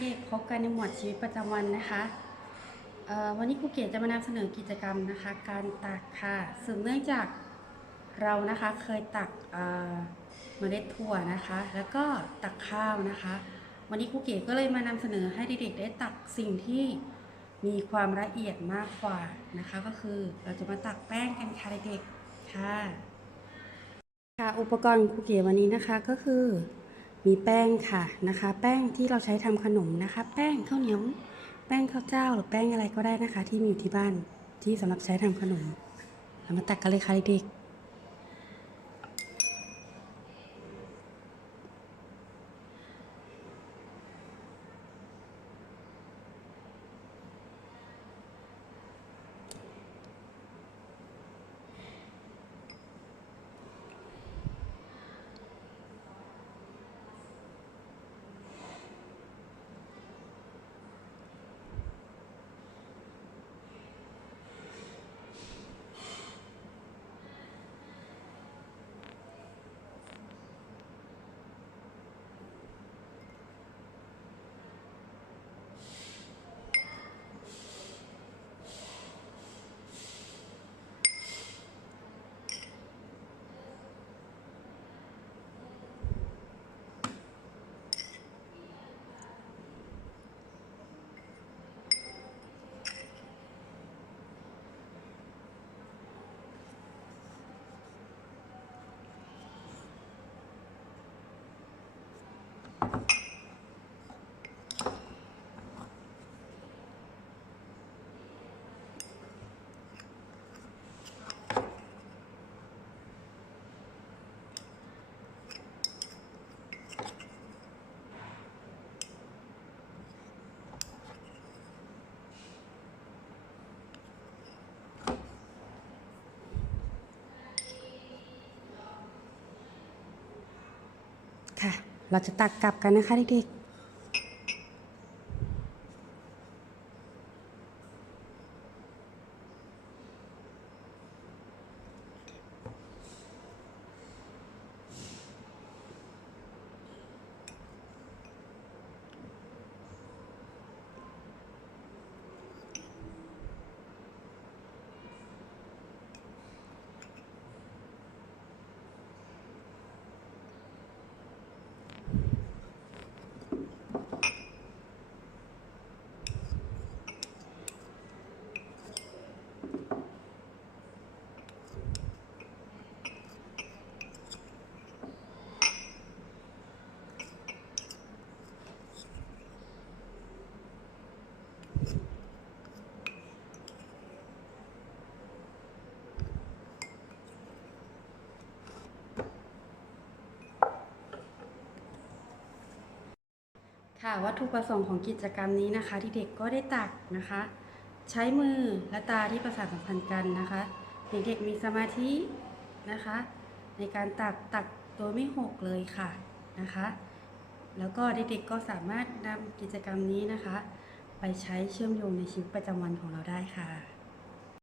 เด็กๆพบกันในหมวดชีวิตประจำวันนะคะวันนี้ครูเกียรติจะมานำเสนอกิจกรรมนะคะ การตักค่ะสืบเนื่องจากเรานะคะเคยตักเมล็ดถั่วนะคะ แล้วก็ตักข้าวนะคะ วันนี้ครูเก๋ก็เลยมานำเสนอให้เด็กๆได้ตักสิ่งที่มีความละเอียดมากกว่านะคะ ก็คือเราจะมาตักแป้งกันค่ะเด็กๆค่ะค่ะ อุปกรณ์ครูเก๋วันนี้นะคะก็คือ มีแป้งค่ะนะคะ แป้งที่เราใช้ทำขนมนะคะ แป้งข้าวเหนียวแป้งข้าวเจ้า หรือแป้งอะไรก็ได้นะคะ ที่มีอยู่ที่บ้านที่สำหรับใช้ทำขนมเรามาตักกันเลยค่ะเด็กๆ ค่ะ เราจะตักกลับกันนะคะเด็กๆ ค่ะวัตถุประสงค์ของกิจกรรมนี้นะคะ ที่เด็กก็ได้ตักนะคะ ใช้มือและตาที่ประสานสัมพันธ์กันนะคะเด็กๆมีสมาธินะคะ ในการตักตักโดยไม่หกเลยค่ะนะคะ แล้วก็เด็กๆก็สามารถนำกิจกรรมนี้นะคะ ไปใช้เชื่อมโยงในชีวิตประจำวันของเราได้ค่ะ